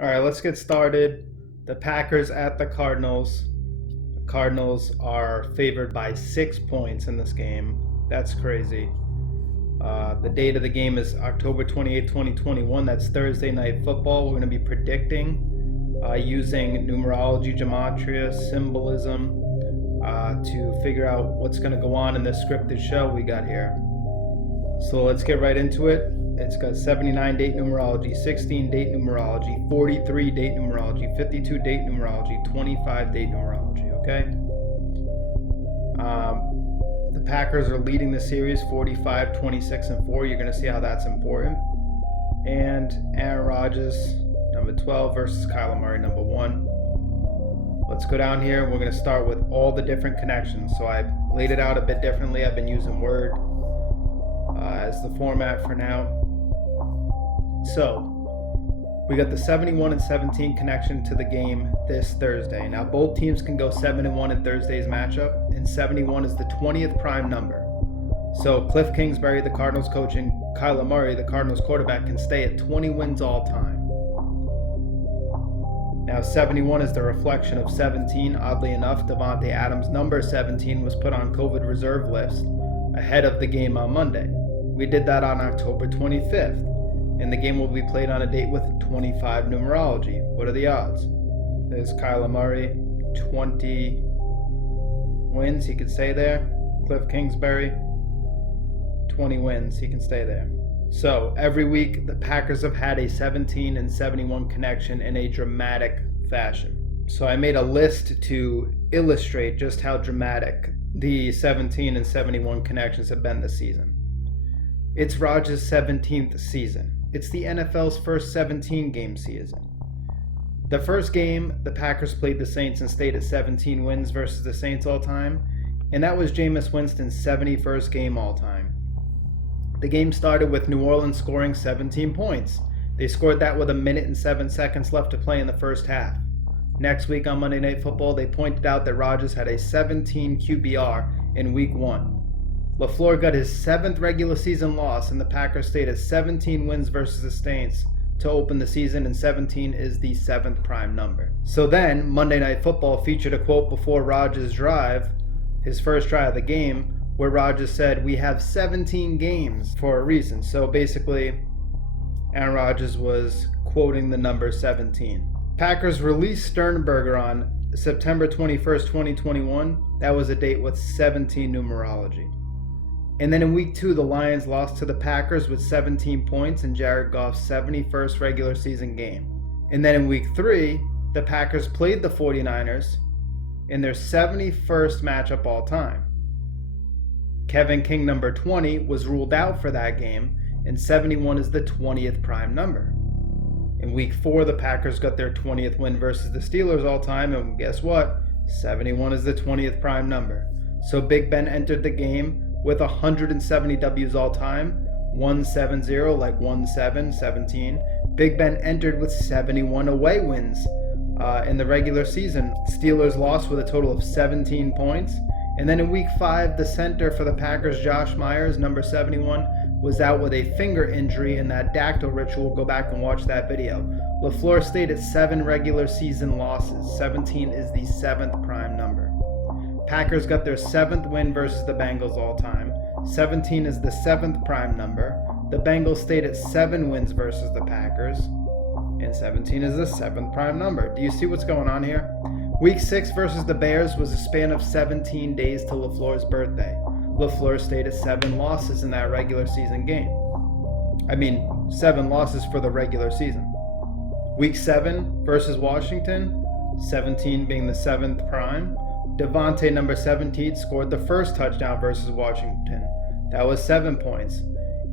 All right, let's get started. The Packers at the Cardinals. The Cardinals are favored by 6 points in this game. That's crazy. The date of the game is October 28, 2021. That's Thursday Night Football. We're going to be predicting using Numerology, Gematria, Symbolism to figure out what's going to go on in this scripted show we got here. So let's get right into it. It's got 79 date numerology, 16 date numerology, 43 date numerology, 52 date numerology, 25 date numerology, okay? The Packers are leading the series 45, 26, and 4. You're going to see how that's important. And Aaron Rodgers, number 12, versus Kyler Murray, number 1. Let's go down here. We're going to start with all the different connections. So I laid it out a bit differently. I've been using Word as the format for now. So we got the 71 and 17 connection to the game this Thursday. Now both teams can go 7-1 in Thursday's matchup, and 71 is the 20th prime number. So Cliff Kingsbury, the Cardinals coach, and Kyler Murray, the Cardinals quarterback, can stay at 20 wins all time. Now 71 is the reflection of 17. Oddly enough, Davante Adams' number 17 was put on COVID reserve list ahead of the game on Monday. We did that on October 25th. And the game will be played on a date with 25 numerology. What are the odds? There's Kyler Murray, 20 wins, he could stay there. Cliff Kingsbury, 20 wins, he can stay there. So every week, the Packers have had a 17 and 71 connection in a dramatic fashion. So I made a list to illustrate just how dramatic the 17 and 71 connections have been this season. It's Rodgers' 17th season. It's the NFL's first 17-game season. The first game, the Packers played the Saints and stayed at 17 wins versus the Saints all time, and that was Jameis Winston's 71st game all time. The game started with New Orleans scoring 17 points. They scored that with 1 minute and 7 seconds left to play in the first half. Next week on Monday Night Football, they pointed out that Rodgers had a 17 QBR in Week 1. LaFleur got his 7th regular season loss, and the Packers stayed at 17 wins versus the Saints to open the season, and 17 is the 7th prime number. So then, Monday Night Football featured a quote before Rodgers' drive, his first drive of the game, where Rodgers said, "We have 17 games for a reason." So basically, Aaron Rodgers was quoting the number 17. Packers released Sternberger on September 21st, 2021. That was a date with 17 numerology. And then in Week 2, the Lions lost to the Packers with 17 points in Jared Goff's 71st regular season game. And then in Week 3, the Packers played the 49ers in their 71st matchup all time. Kevin King, number 20, was ruled out for that game, and 71 is the 20th prime number. In Week 4, the Packers got their 20th win versus the Steelers all time, and guess what? 71 is the 20th prime number. So Big Ben entered the game with 170 W's all time, 170 like 17, 17. Big Ben entered with 71 away wins in the regular season. Steelers lost with a total of 17 points. And then in Week 5, the center for the Packers, Josh Myers, number 71, was out with a finger injury in that dactyl ritual. Go back and watch that video. LaFleur stayed at 7 regular season losses. 17 is the 7th prime number. Packers got their 7th win versus the Bengals all time. 17 is the 7th prime number. The Bengals stayed at 7 wins versus the Packers. And 17 is the 7th prime number. Do you see what's going on here? Week 6 versus the Bears was a span of 17 days to LaFleur's birthday. LaFleur stayed at 7 losses in that regular season game. 7 losses for the regular season. Week 7 versus Washington, 17 being the 7th prime. Davante, number 17, scored the first touchdown versus Washington. That was 7 points.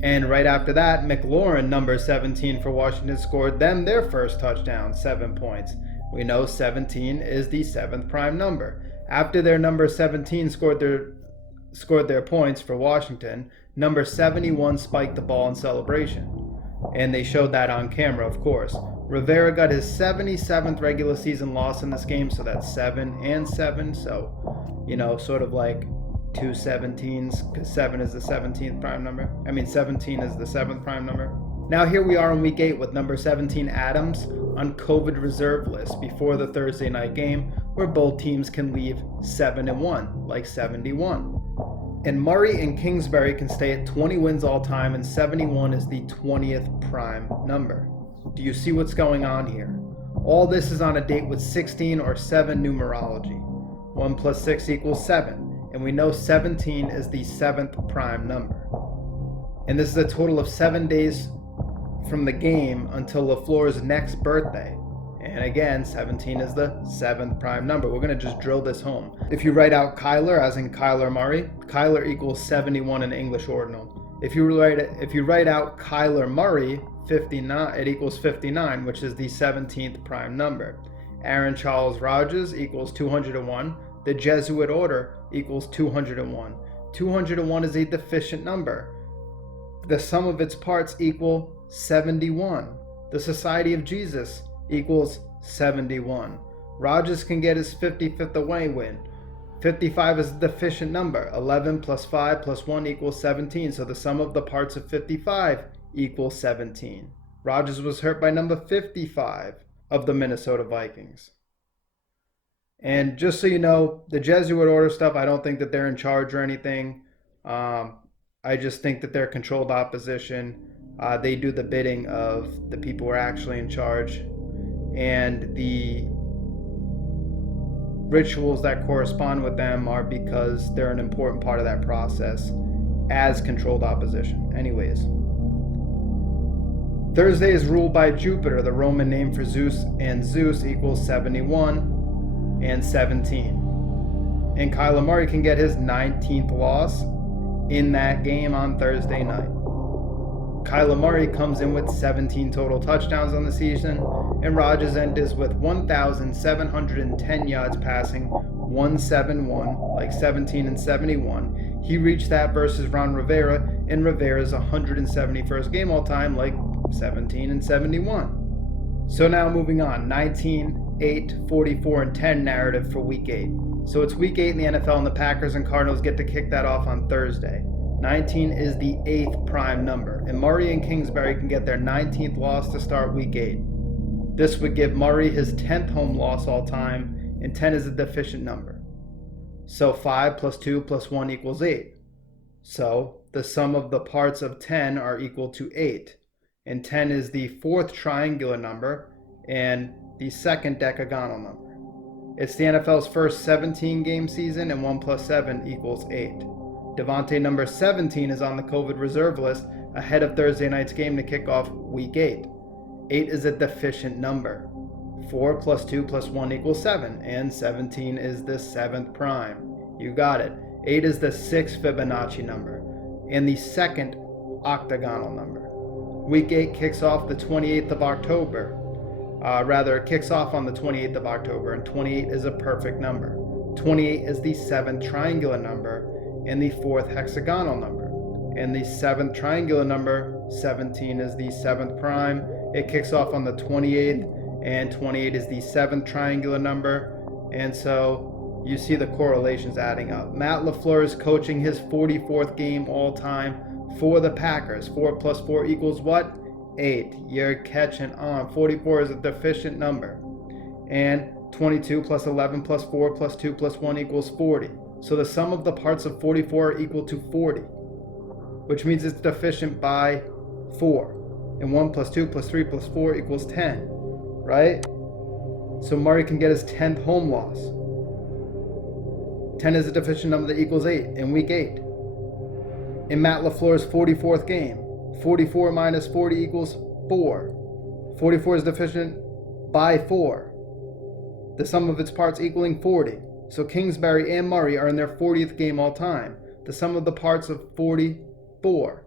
And right after that, McLaurin, number 17 for Washington, scored them their first touchdown, 7 points. We know 17 is the 7th prime number. After their number 17 scored their points for Washington, number 71 spiked the ball in celebration. And they showed that on camera, of course. Rivera got his 77th regular season loss in this game, so that's 7 and 7. So, sort of like 2 17s, because 7 is the 17th prime number. 17 is the 7th prime number. Now here we are in week 8 with number 17 Adams on COVID reserve list before the Thursday night game, where both teams can leave 7-1, like 71. And Murray and Kingsbury can stay at 20 wins all time, and 71 is the 20th prime number. Do you see what's going on here? All this is on a date with 16 or 7 numerology. 1 plus 6 equals 7, and we know 17 is the 7th prime number. And this is a total of 7 days from the game until LaFleur's next birthday. And again, 17 is the 7th prime number. We're going to just drill this home. If you write out Kyler, as in Kyler Murray, Kyler equals 71 in English ordinal. If you write out Kyler Murray, 59, it equals 59, which is the 17th prime number. Aaron Charles Rodgers equals 201. The Jesuit order equals 201. 201 is a deficient number. The sum of its parts equal 71. The Society of Jesus equals 71. Rodgers can get his 55th away win. 55 is a deficient number. 11 plus 5 plus 1 equals 17. So the sum of the parts of 55 equals 17. Rodgers was hurt by number 55 of the Minnesota Vikings. And just so you know, the Jesuit order stuff, I don't think that they're in charge or anything. I just think that they're controlled opposition. They do the bidding of the people who are actually in charge. And the rituals that correspond with them are because they're an important part of that process as controlled opposition. Anyways, Thursday is ruled by Jupiter, the Roman name for Zeus, and Zeus equals 71 and 17. And Kyler Murray can get his 19th loss in that game on Thursday night. Kyler Murray comes in with 17 total touchdowns on the season, and Rodgers ends with 1,710 yards passing, 171, like 17 and 71. He reached that versus Ron Rivera in Rivera's 171st game all time, like 17 and 71. So now moving on, 19, 8, 44, and 10 narrative for week 8. So it's week 8 in the NFL, and the Packers and Cardinals get to kick that off on Thursday. 19 is the 8th prime number, and Murray and Kingsbury can get their 19th loss to start week 8. This would give Murray his 10th home loss all time, and 10 is a deficient number. So 5 plus 2 plus 1 equals 8. So the sum of the parts of 10 are equal to 8, and 10 is the 4th triangular number and the 2nd decagonal number. It's the NFL's first 17-game season, and 1 plus 7 equals 8. Devontae number 17 is on the COVID reserve list ahead of Thursday night's game to kick off week 8. 8 is a deficient number. 4 plus 2 plus 1 equals 7, and 17 is the 7th prime. You got it. 8 is the 6th Fibonacci number and the 2nd octagonal number. Week 8 kicks off the 28th of October. It kicks off on the 28th of October, and 28 is a perfect number. 28 is the 7th triangular number and the 4th hexagonal number. And the 7th triangular number, 17, is the 7th prime. It kicks off on the 28th, and 28 is the 7th triangular number. And so you see the correlations adding up. Matt LaFleur is coaching his 44th game all time for the Packers. 4 plus 4 equals what? 8. You're catching on. 44 is a deficient number. And 22 plus 11 plus 4 plus 2 plus 1 equals 40. So the sum of the parts of 44 are equal to 40, which means it's deficient by 4. And 1 plus 2 plus 3 plus 4 equals 10, right? So Murray can get his 10th home loss. 10 is a deficient number that equals 8 in week 8. In Matt LaFleur's 44th game, 44 minus 40 equals 4. 44 is deficient by 4. The sum of its parts equaling 40. So Kingsbury and Murray are in their 40th game all time. The sum of the parts of 44.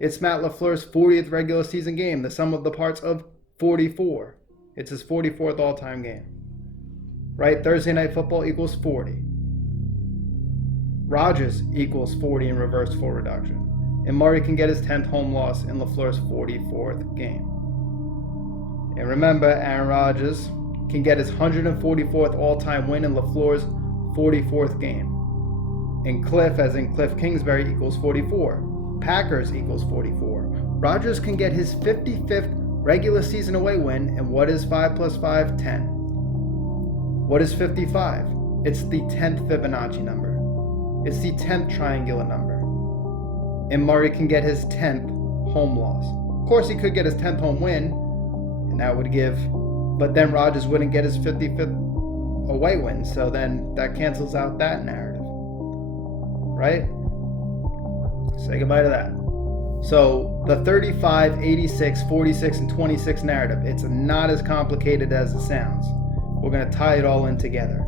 It's Matt LaFleur's 40th regular season game. The sum of the parts of 44. It's his 44th all-time game. Right? Thursday Night Football equals 40. Rodgers equals 40 in reverse full reduction. And Murray can get his 10th home loss in LaFleur's 44th game. And remember, Aaron Rodgers can get his 144th all-time win in LaFleur's 44th game. And Cliff, as in Cliff Kingsbury, equals 44. Packers equals 44. Rodgers can get his 55th regular season away win, and what is 5 plus 5? 10. What is 55? It's the 10th Fibonacci number. It's the 10th triangular number. And Murray can get his 10th home loss. Of course, he could get his 10th home win, and that would give, but then Rodgers wouldn't get his 55th away win, so then that cancels out that narrative, right? Say goodbye to that. So the 35, 86, 46, and 26 narrative, it's not as complicated as it sounds. We're going to tie it all in together.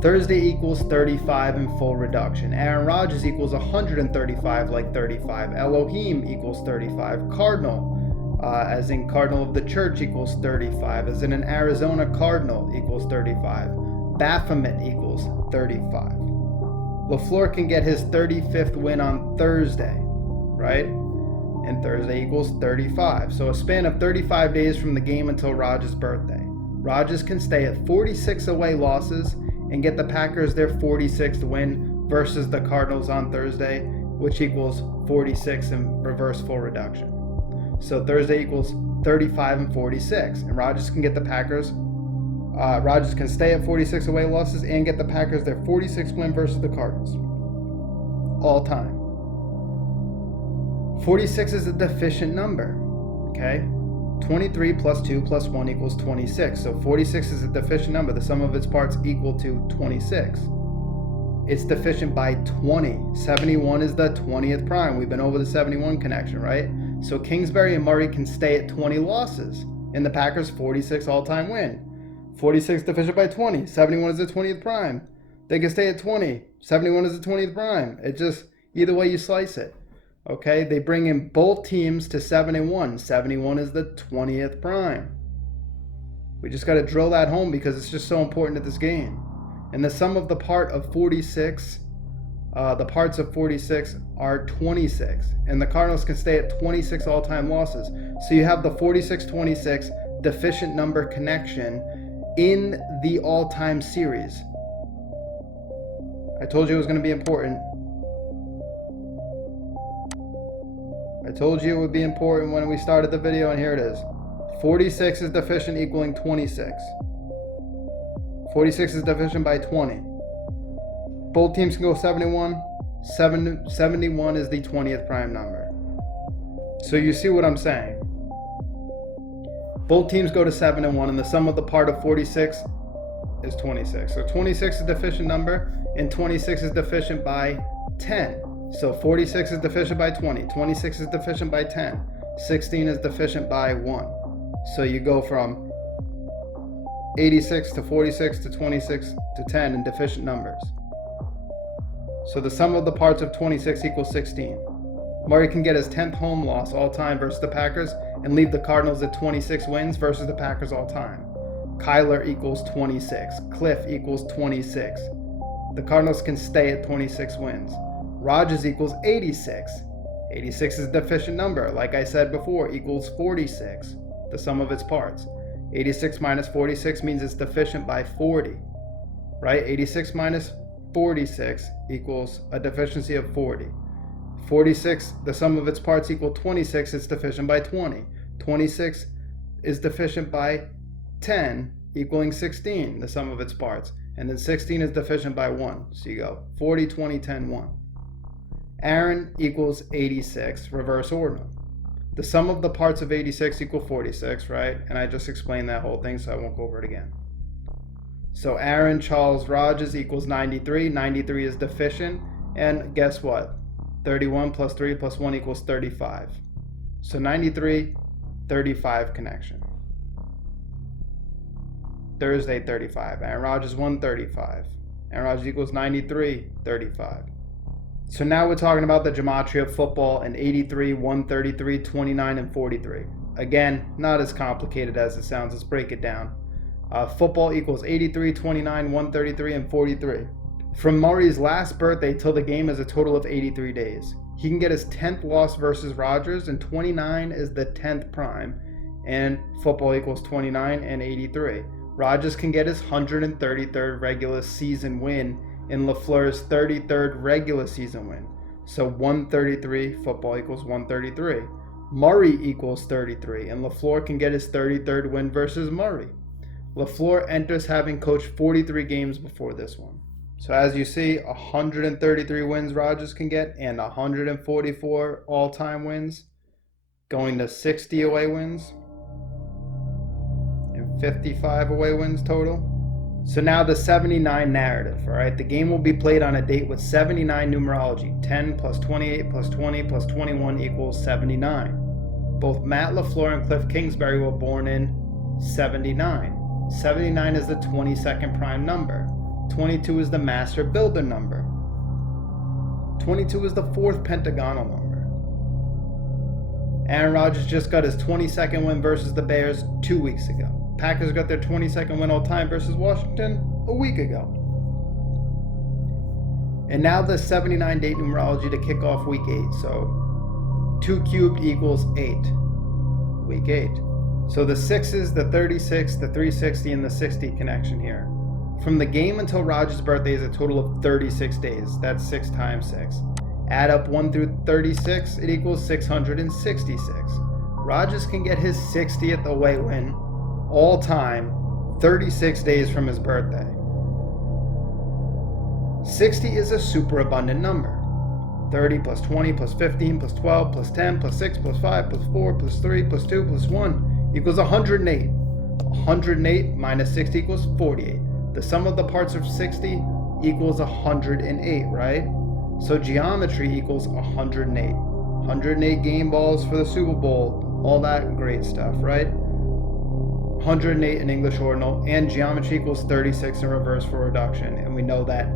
Thursday equals 35 in full reduction. Aaron Rodgers equals 135 like 35. Elohim equals 35. Cardinal, as in Cardinal of the Church, equals 35. As in an Arizona Cardinal equals 35. Baphomet equals 35. LaFleur can get his 35th win on Thursday, right? And Thursday equals 35. So a span of 35 days from the game until Rodgers' birthday. Rodgers can stay at 46 away losses and get the Packers their 46th win versus the Cardinals on Thursday, which equals 46 in reverse full reduction. So Thursday equals 35 and 46, and Rodgers can get the Packers. Rodgers can stay at 46 away losses and get the Packers their 46th win versus the Cardinals. All time. 46 is a deficient number, okay? 23 plus 2 plus 1 equals 26. So 46 is a deficient number. The sum of its parts equal to 26. It's deficient by 20. 71 is the 20th prime. We've been over the 71 connection, right? So Kingsbury and Murray can stay at 20 losses in the Packers' 46 all-time win. 46 deficient by 20. 71 is the 20th prime. They can stay at 20. 71 is the 20th prime. It just, either way you slice it. Okay, they bring in both teams to 71. 71 is the 20th prime. We just got to drill that home because it's just so important to this game. And the sum of the part of 46, the parts of 46 are 26. And the Cardinals can stay at 26 all-time losses. So you have the 46-26 deficient number connection in the all-time series. I told you it was going to be important. I told you it would be important when we started the video, and here it is. 46 is deficient equaling 26. 46 is deficient by 20. Both teams can go 71. 71 is the 20th prime number. So you see what I'm saying. Both teams go to 7 and 1, and the sum of the part of 46 is 26. So 26 is a deficient number, and 26 is deficient by 10. So 46 is deficient by 20, 26 is deficient by 10, 16 is deficient by 1. So you go from 86 to 46 to 26 to 10 in deficient numbers. So the sum of the parts of 26 equals 16. Murray can get his 10th home loss all time versus the Packers and leave the Cardinals at 26 wins versus the Packers all time. Kyler equals 26. Cliff equals 26. The Cardinals can stay at 26 wins. Rodgers equals 86. 86 is a deficient number, like I said before, equals 46, the sum of its parts. 86 minus 46 means it's deficient by 40, right? 86 minus 46 equals a deficiency of 40. 46, the sum of its parts equal 26, it's deficient by 20. 26 is deficient by 10, equaling 16, the sum of its parts. And then 16 is deficient by 1. So you go 40, 20, 10, 1. Aaron equals 86, reverse ordinal. The sum of the parts of 86 equal 46, right? And I just explained that whole thing, so I won't go over it again. So Aaron Charles Rodgers equals 93. 93 is deficient. And guess what? 31 plus 3 plus 1 equals 35. So 93, 35 connection. Thursday, 35. Aaron Rodgers 135. Aaron Rodgers equals 93, 35. So now we're talking about the gematria of football in 83, 133, 29, and 43. Again, not as complicated as it sounds. Let's break it down. Football equals 83, 29, 133, and 43. From Murray's last birthday till the game is a total of 83 days. He can get his 10th loss versus Rodgers, and 29 is the 10th prime. And football equals 29 and 83. Rodgers can get his 133rd regular season win in LaFleur's 33rd regular season win. So 133, football equals 133. Murray equals 33, and LaFleur can get his 33rd win versus Murray. LaFleur enters having coached 43 games before this one. So as you see, 133 wins Rodgers can get and 144 all-time wins, going to 60 away wins and 55 away wins total. So now the 79 narrative, all right? The game will be played on a date with 79 numerology. 10 plus 28 plus 20 plus 21 equals 79. Both Matt LaFleur and Cliff Kingsbury were born in 79. 79 is the 22nd prime number. 22 is the master builder number. 22 is the 4th pentagonal number. Aaron Rodgers just got his 22nd win versus the Bears 2 weeks ago. Packers got their 22nd win all time versus Washington a week ago. And now the 79 date numerology to kick off week 8. So 2 cubed equals 8. Week 8. So the 6s, the 36, the 360, and the 60 connection here. From the game until Rodgers' birthday is a total of 36 days. That's 6 times 6. Add up 1 through 36, it equals 666. Rodgers can get his 60th away win all time 36 days from his birthday. 60 is a super abundant number. 30 plus 20 plus 15 plus 12 plus 10 plus 6 plus 5 plus 4 plus 3 plus 2 plus 1 equals 108. 108 minus 60 equals 48. The sum of the parts of 60 equals 108, right? So geometry equals 108. 108 game balls for the Super Bowl, all that great stuff, right? 108 in English ordinal, and geometry equals 36 in reverse for reduction. And we know that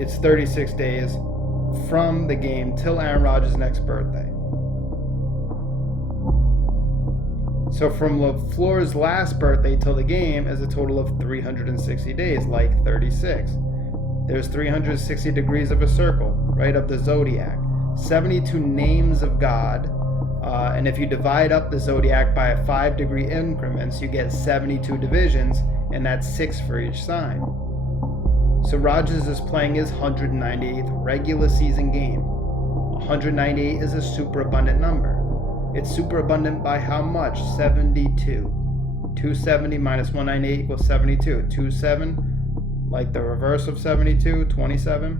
it's 36 days from the game till Aaron Rodgers' next birthday. So from LaFleur's last birthday till the game is a total of 360 days, like 36. There's 360 degrees of a circle, right, of the zodiac. 72 names of God. And if you divide up the zodiac by 5-degree increments, you get 72 divisions, and that's 6 for each sign. So Rodgers is playing his 198th regular season game. 198 is a super abundant number. It's super abundant by how much? 72. 270 minus 198 equals 72. 27, like the reverse of 72, 27.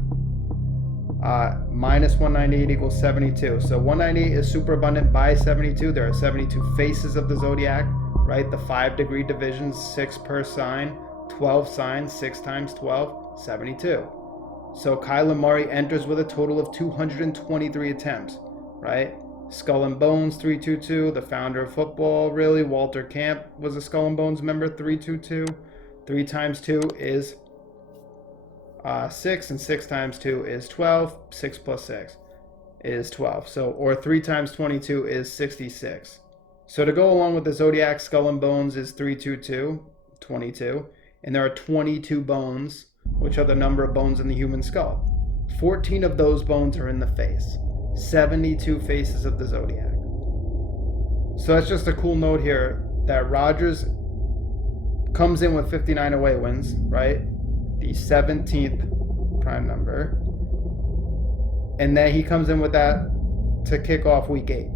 Minus 198 equals 72. So 198 is super abundant by 72. There are 72 faces of the zodiac, right? The 5-degree divisions, 6 per sign, 12 signs, 6 times 12, 72. So Kyler Murray enters with a total of 223 attempts, right? Skull and Bones 322, the founder of football, really. Walter Camp was a Skull and Bones member, 322. 3 times 2 is 6, and 6 times 2 is 12. 6 plus 6 is 12. So, or 3 times 22 is 66. So to go along with the zodiac, Skull and Bones is 322, 22. And there are 22 bones, which are the number of bones in the human skull. 14 of those bones are in the face. 72 faces of the zodiac. So that's just a cool note here that Rodgers comes in with 59 away wins, right? The 17th prime number. And then he comes in with that to kick off week 8.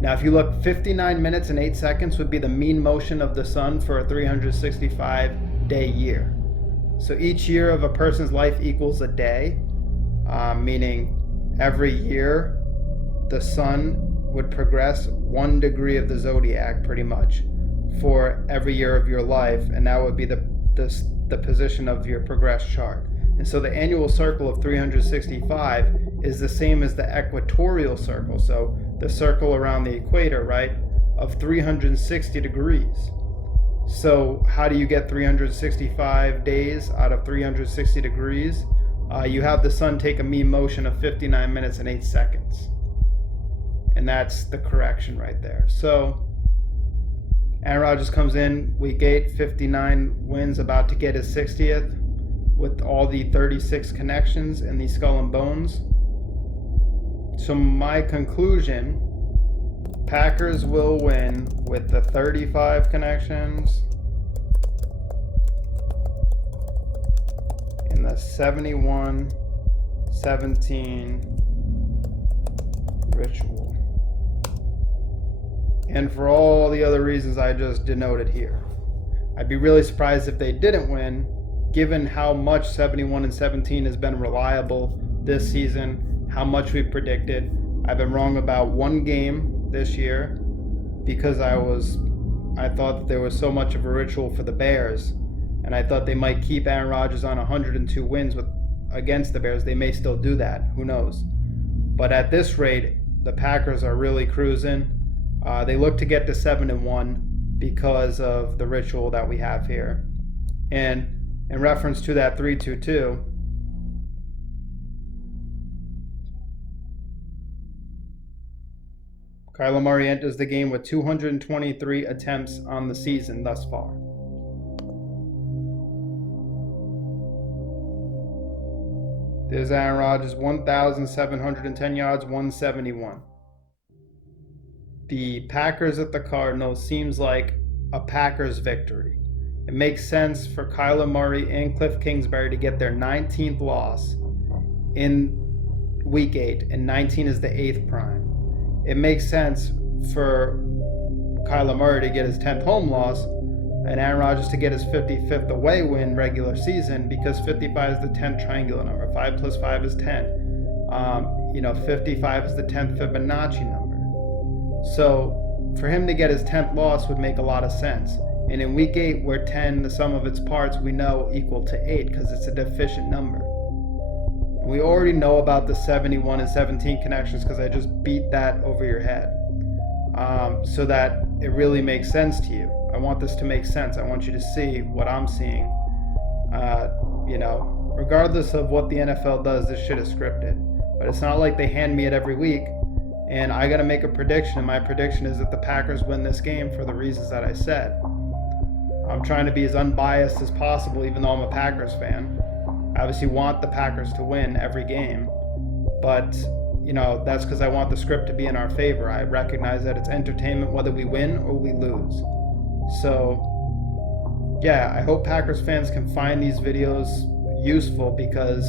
Now, if you look, 59 minutes and 8 seconds would be the mean motion of the sun for a 365-day year. So each year of a person's life equals a day, meaning every year the sun would progress 1 degree of the zodiac pretty much for every year of your life, and that would be the position of your progressed chart. And so the annual circle of 365 is the same as the equatorial circle, so the circle around the equator, right, of 360 degrees. So how do you get 365 days out of 360 degrees? You have the sun take a mean motion of 59 minutes and 8 seconds. And that's the correction right there. So Aaron Rodgers comes in week 8, 59 wins, about to get his 60th with all the 36 connections and the Skull and Bones. So my conclusion, Packers will win with the 35 connections and the 71, 17 ritual. And for all the other reasons I just denoted here. I'd be really surprised if they didn't win, given how much 71 and 17 has been reliable this season, how much we predicted. I've been wrong about one game this year because I thought that there was so much of a ritual for the Bears, and I thought they might keep Aaron Rodgers on 102 wins against the Bears. They may still do that. Who knows? But at this rate, the Packers are really cruising. They look to get to 7-1 because of the ritual that we have here. And in reference to that 3-2-2, Kyler Murray enters the game with 223 attempts on the season thus far. There's Aaron Rodgers, 1,710 yards, 171. The Packers at the Cardinals seems like a Packers victory. It makes sense for Kyler Murray and Cliff Kingsbury to get their 19th loss in Week 8, and 19 is the 8th prime. It makes sense for Kyler Murray to get his 10th home loss and Aaron Rodgers to get his 55th away win regular season, because 55 is the 10th triangular number. 5 plus 5 is 10. 55 is the 10th Fibonacci number. So for him to get his 10th loss would make a lot of sense. And in Week 8, where 10, the sum of its parts, we know equal to 8 because it's a deficient number. We already know about the 71 and 17 connections because I just beat that over your head, so that it really makes sense to you. I want this to make sense. I want you to see what I'm seeing. Regardless of what the NFL does, this shit is scripted. But it's not like they hand me it every week and I got to make a prediction. And my prediction is that the Packers win this game for the reasons that I said. I'm trying to be as unbiased as possible, even though I'm a Packers fan. I obviously want the Packers to win every game, but that's because I want the script to be in our favor. I recognize that it's entertainment whether we win or we lose. So yeah, I hope Packers fans can find these videos useful, because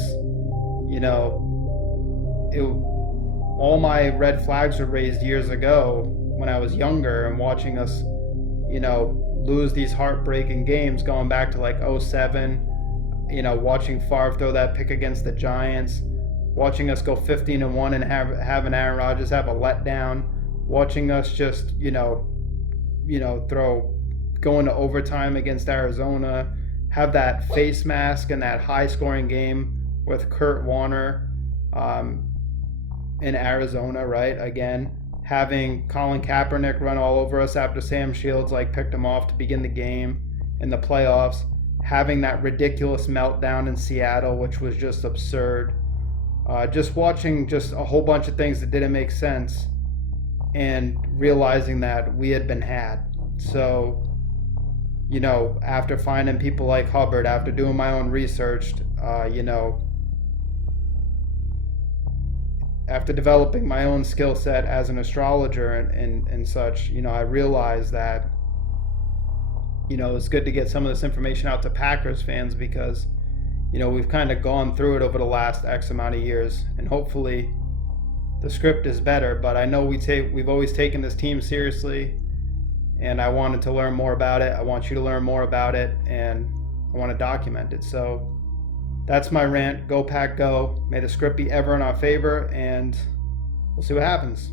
all my red flags were raised years ago when I was younger, and watching us lose these heartbreaking games going back to like 07. Watching Favre throw that pick against the Giants, watching us go 15-1 and having Aaron Rodgers have a letdown, watching us just go into overtime against Arizona, have that face mask and that high-scoring game with Kurt Warner in Arizona, right? Again, having Colin Kaepernick run all over us after Sam Shields picked him off to begin the game in the playoffs. Having that ridiculous meltdown in Seattle, which was just absurd. Just watching just a whole bunch of things that didn't make sense and realizing that we had been had. So, after finding people like Hubbard, after doing my own research, after developing my own skill set as an astrologer and such, I realized that it's good to get some of this information out to Packers fans, because we've kind of gone through it over the last X amount of years, and hopefully the script is better. But I know we've always taken this team seriously, and I wanted to learn more about it. I want you to learn more about it, and I want to document it. So that's my rant. Go Pack, go. May the script be ever in our favor, and we'll see what happens.